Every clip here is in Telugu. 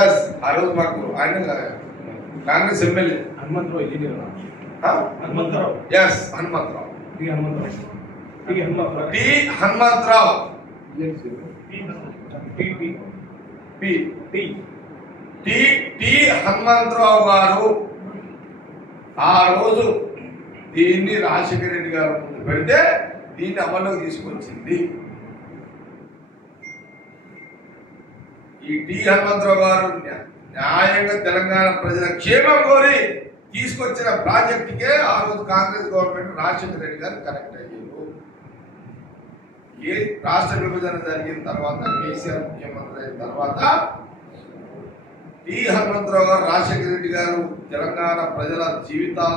ఎస్ ఆ రోజు మాకు ఆయన Congress MLA Hanumantharao S Hanumantharao T Hanumantharao T Hanumantharao గారు ఆ రోజు దీన్ని రాజశేఖర రెడ్డి గారు ముందు పెడితే దీన్ని అమల్లోకి తీసుకొచ్చింది ఈ టి హనుమంతరావు గారు న్యాయంగా తెలంగాణ ప్రజల క్షేమం కోరి తీసుకొచ్చిన ప్రాజెక్టుకే ఆ రోజు కాంగ్రెస్ గవర్నమెంట్ రాజశేఖర రెడ్డి గారు కనెక్ట్ అయ్యారు. ఏ రాష్ట్ర విభజన జరిగిన తర్వాత కేసీఆర్ ముఖ్యమంత్రి అయిన తర్వాత టి హనుమంతరావు గారు రాజశేఖర రెడ్డి గారు తెలంగాణ ప్రజల జీవితాల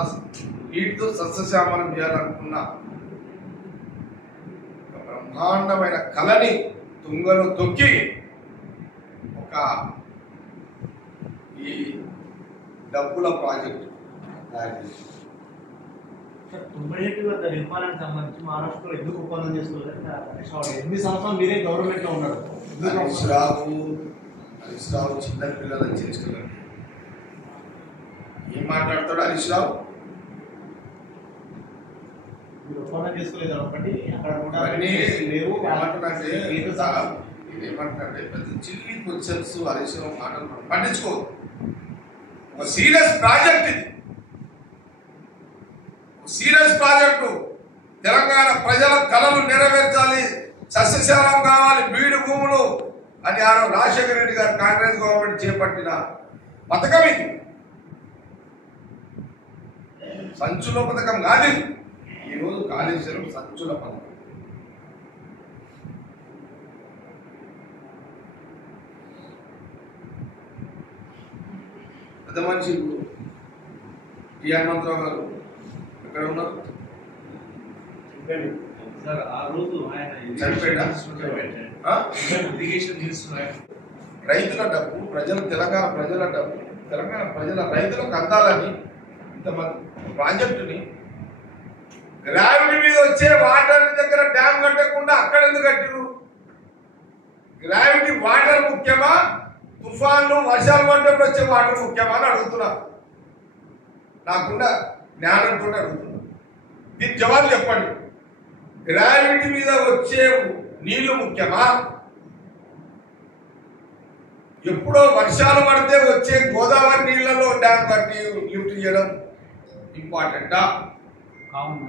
వీటితో సస్యశ్యామలం చేయాలనుకున్న బ్రహ్మాండమైన కళని తుంగను తొక్కి ఒక ఈ డబ్బుల ప్రాజెక్టు తయారు చేశారు. 97 వద్ద నిర్మాణానికి సంబంధించి మహారాష్ట్రలో ఎందుకు ఒప్పందం చేసుకోలేదు? 8 సంవత్సరాలు మీరే గవర్నమెంట్ లో ఉన్నారు. హరీష్ రావు చిన్న పిల్లలను చేసుకోలేదు. ఏం మాట్లాడతాడు హరీష్ రావు? మీరు ఒప్పందం చేసుకోలేదు కాబట్టి అక్కడ కూడా ఏమంటున్నాడే ప్రతి చిల్లీ క్వశ్చన్స్ హరీష్ రావు మాటలు పట్టించుకో. ఒక సీరియస్ ప్రాజెక్ట్ ఇది, సీరియస్ ప్రాజెక్టు. తెలంగాణ ప్రజల కళలు నెరవేర్చాలి, సస్యశాలం కావాలి, బీడు భూములు అని ఆ రాజశేఖర రెడ్డి గారు కాంగ్రెస్ గవర్నమెంట్ చేపట్టిన పథకం ఇది. సంచుల పథకం కాదు, ఈరోజు కాళేశ్వరం సంచుల పథకం. పెద్ద మనిషి టి హనుమంతరావు గారు ఎక్కడ ఉన్నారు? సార్ ఆ రోజు ఆయన రైతుల డబ్బు తెలంగాణ ప్రజల డబ్బు, తెలంగాణ ప్రజల రైతులకు అందాలని ఇంతమంది ప్రాజెక్టుని గ్రావిటీ మీద వచ్చే వాటర్ దగ్గర డ్యామ్ కట్టకుండా అక్కడ ఎందుకు కట్టిరు? గ్రావిటీ వాటర్ ముఖ్యమా, తుఫాన్లు వర్షాలు పడ్డప్పుడు వచ్చే వాటర్ ముఖ్యమా అని అడుగుతున్నా. నాకుండా జ్ఞానంతో అడుగుతున్నా. దీనికి జవాబు చెప్పండి. గ్రావిటీ మీద వచ్చే నీళ్లు ముఖ్యమా, ఎప్పుడో వర్షాలు పడితే వచ్చే గోదావరి నీళ్లలో డ్యామ్ కట్టి లిఫ్ట్ చేయడం ఇంపార్టెంటా? కామన్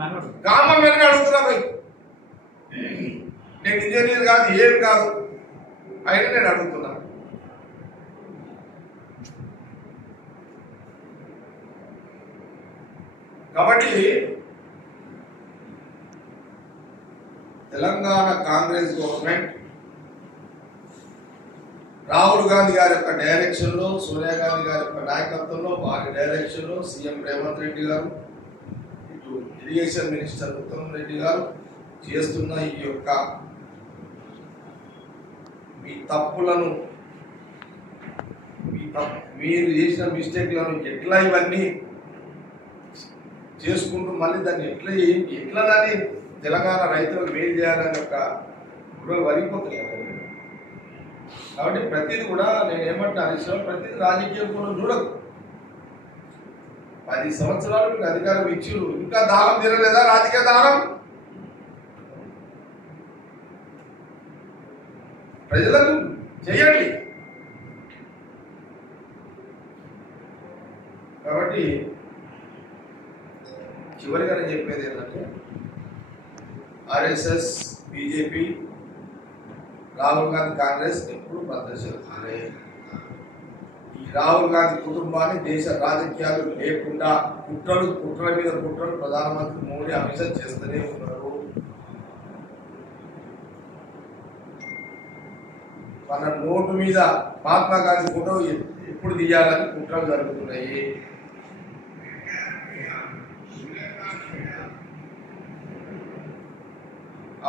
మ్యాన్ అడుగుతున్నా భయ్. నేను ఇంజనీర్ కాదు, ఏం కాదు, అయినా నేను అడుగుతున్నా. కాబట్టి తెలంగాణ కాంగ్రెస్ గవర్నమెంట్ రాహుల్ గాంధీ గారి యొక్క డైరెక్షన్ లో, సోనియా గాంధీ గారి యొక్క నాయకత్వంలో, వారి డైరెక్షన్ లో సీఎం రేవంత్ రెడ్డి గారు, ఇటు ఇరిగేషన్ మినిస్టర్ ఉత్తమ్ రెడ్డి గారు చేస్తున్న ఈ యొక్క మీ తప్పులను, మీరు చేసిన మిస్టేక్లను ఎట్లా ఇవన్నీ చేసుకుంటూ మళ్ళీ దాన్ని ఎట్లా దాన్ని తెలంగాణ రైతులకు మేలు చేయాలని ఒక వరిపోతుంది. కాబట్టి ప్రతిదీ కూడా నేను ఏమంటున్నా హరీష్ రావు, ప్రతిదీ రాజకీయ కోణం చూడదు. 10 సంవత్సరాలు మీకు అధికారం ఇచ్చిరు, ఇంకా దానం తీరలేదా? రాజకీయ దానం ప్రజలకు చేయండి. కాబట్టి చివరిగా నేను చెప్పేది ఏంటంటే ఆర్ఎస్ఎస్, బీజేపీ, రాహుల్ గాంధీ కాంగ్రెస్ ఎప్పుడు ప్రదర్శించాలి. ఈ రాహుల్ గాంధీ కుటుంబాన్ని దేశ రాజకీయాలు లేకుండా కుట్రల మీద కుట్రలు ప్రధానమంత్రి మోడీ, అమిత్ షా చేస్తూనే ఉన్నారు. మన నోటు మీద మహాత్మా గాంధీ ఫోటో ఎప్పుడు తీయాలని కుట్రలు జరుగుతున్నాయి.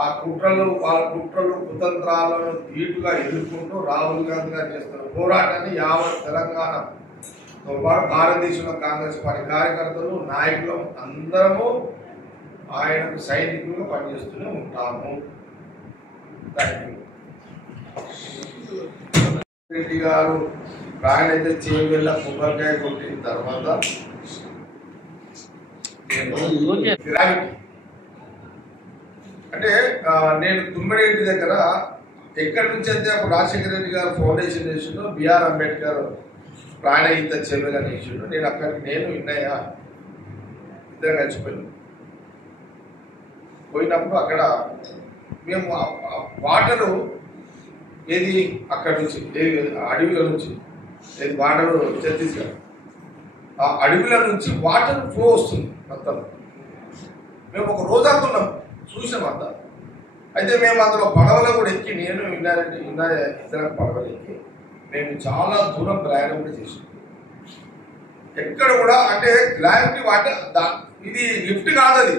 ఆ వాళ్ళ కుట్రలు కుతంత్రాలను ధీటుగా ఎదుర్కొంటూ రాహుల్ గాంధీ గారు చేస్తున్న పోరాటాన్ని యావత్ తెలంగాణతో పాటు భారతదేశంలో కాంగ్రెస్ పార్టీ కార్యకర్తలు, నాయకులు అందరము ఆయనకు సైనికులుగా పనిచేస్తూనే ఉంటాము. Thank you. రెడ్డి గారు ప్రాణైతే చేవెళ్ళ కొబ్బరికాయ కొట్టిన తర్వాత గ్రావిటీ అంటే నేను తుమ్మిడి దగ్గర ఎక్కడి నుంచి అయితే అప్పుడు రాజశేఖర రెడ్డి గారు ఫౌండేషన్ వేసిండు, బిఆర్ అంబేద్కర్ ప్రాణహిత చెల్లెలు అని వేసిండు. నేను అక్కడికి నేను విన్నయ్య ఇద్దరు కలిసిపోయాను. పోయినప్పుడు అక్కడ మేము వాటరు ఏది అక్కడి నుంచి అడవిల నుంచి ఏది వాటర్ ఛత్తీస్గఢ్ ఆ అడవిల నుంచి వాటర్ ఫ్లో వస్తుంది మొత్తం. మేము ఒక రోజంతా ఉన్నాం, చూసాం అంతా. అయితే మేము అందులో పడవలో కూడా ఎక్కి నేను ఇద్దరు పడవలు ఎక్కి మేము చాలా దూరం ప్రయాణం కూడా చేసాం. ఎక్కడ కూడా అంటే గ్రావిటీ వాటర్ ఇది లిఫ్ట్ కాదు. అది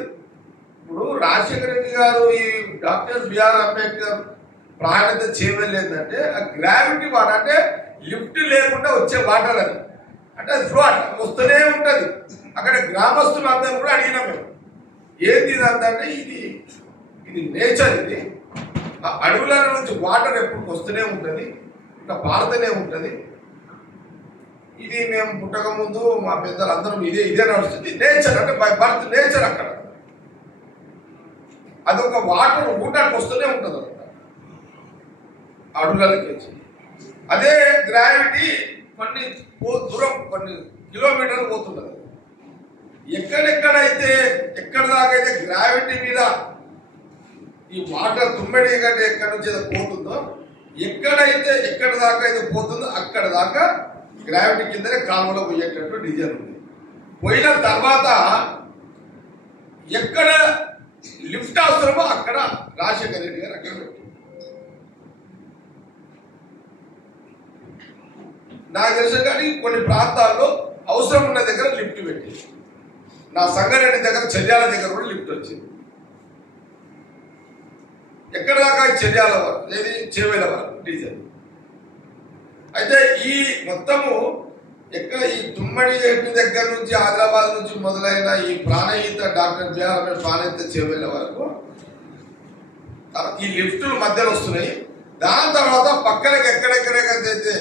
ఇప్పుడు రాజశేఖర రెడ్డి గారు ఈ డాక్టర్ బిఆర్ అంబేద్కర్ ప్రాణత చేయలేదంటే ఆ గ్రావిటీ వాటర్ అంటే లిఫ్ట్ లేకుండా వచ్చే వాటర్ అది. అంటే అది ఫ్లో వస్తూనే ఉంటుంది. అక్కడ గ్రామస్తులు అందరూ కూడా అడిగినాం మేము, ఏంది ఇదంతా అంటే ఇది నేచర్. ఇది ఆ అడవుల నుంచి వాటర్ ఎప్పుడు వస్తూనే ఉంటుంది, ఇట్లా పారుతూనే ఉంటుంది. ఇది మేము పుట్టక ముందు మా పెద్దలు అందరం ఇదే నడుస్తుంది. నేచర్ అంటే బై బర్త్ నేచర్. అక్కడ అదొక వాటర్ ఊటానికి వస్తూనే ఉంటుంది అన్నమాట అడవులకి వచ్చి. అదే గ్రావిటీ కొన్ని దూరం కొన్ని కిలోమీటర్లు పోతుంటుంది. ఎక్కడెక్కడైతే ఎక్కడ దాకా అయితే గ్రావిటీ మీద ఈ వాటర్ తుమ్మిడి కంటే ఎక్కడి నుంచి అయితే పోతుందో, ఎక్కడ దాకా అయితే పోతుందో అక్కడ దాకా గ్రావిటీ కిందనే కాలువలో పోయేటట్టు డిజైన్ ఉంది. పోయిన తర్వాత ఎక్కడ లిఫ్ట్ అవసరమో అక్కడ రాజశేఖర రెడ్డి గారు అక్కడ పెట్టారు. నాకు తెలుసు కానీ కొన్ని ప్రాంతాల్లో అవసరం ఉన్న దగ్గర లిఫ్ట్ పెట్టి, నా సంగారెడ్డి దగ్గర చర్యాల దగ్గర కూడా లిఫ్ట్ వచ్చింది. ఎక్కడ దాకా చర్యాల వరకు ఏది చేవేల వరకు డీజిల్. అయితే ఈ మొత్తము ఈ తుమ్మడి ఇంటి దగ్గర నుంచి ఆదిలాబాద్ నుంచి మొదలైన ఈ ప్రాణహిత డాక్టర్ బిఆర్ ప్రాణహిత చేవేల వరకు ఈ లిఫ్టులు మధ్యలో వస్తున్నాయి. దాని తర్వాత పక్కనకి ఎక్కడెక్కడైతే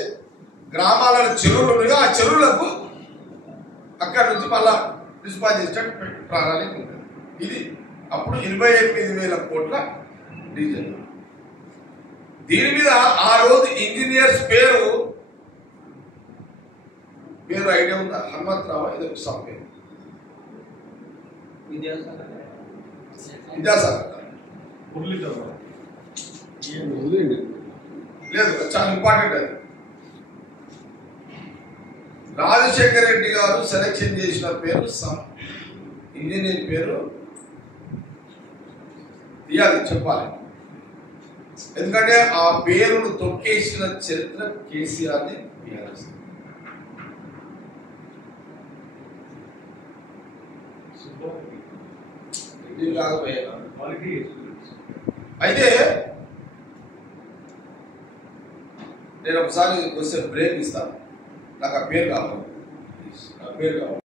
గ్రామాలలో చెరువులు ఉన్నాయో ఆ చెరువులకు అక్కడి నుంచి మళ్ళా డిస్పాచ్ చేసేటట్టు ప్రణాళిక ఉంటుంది. ఇది అప్పుడు 28,000 కోట్ల డీజిల్. దీని మీద ఆ రోజు ఇంజనీర్స్ పేరు ఐడియా ఉందా? హనుమంతరావు ఇది ఒక సంపేరు విద్యాసాగర్ లేదు, చాలా ఇంపార్టెంట్ అది. రాజశేఖర రెడ్డి గారు సెలెక్షన్ చేసిన పేరు ఇంజనీర్ పేరు తీయాలి, చెప్పాలి. ఎందుకంటే ఆ పేరును తొక్కేసిన చరిత్ర కేసీఆర్ని బీఆర్ఎస్. అయితే నేను ఒకసారి బ్రేక్ ఇస్తాను. నాకు ఆ పేరు కావాలి.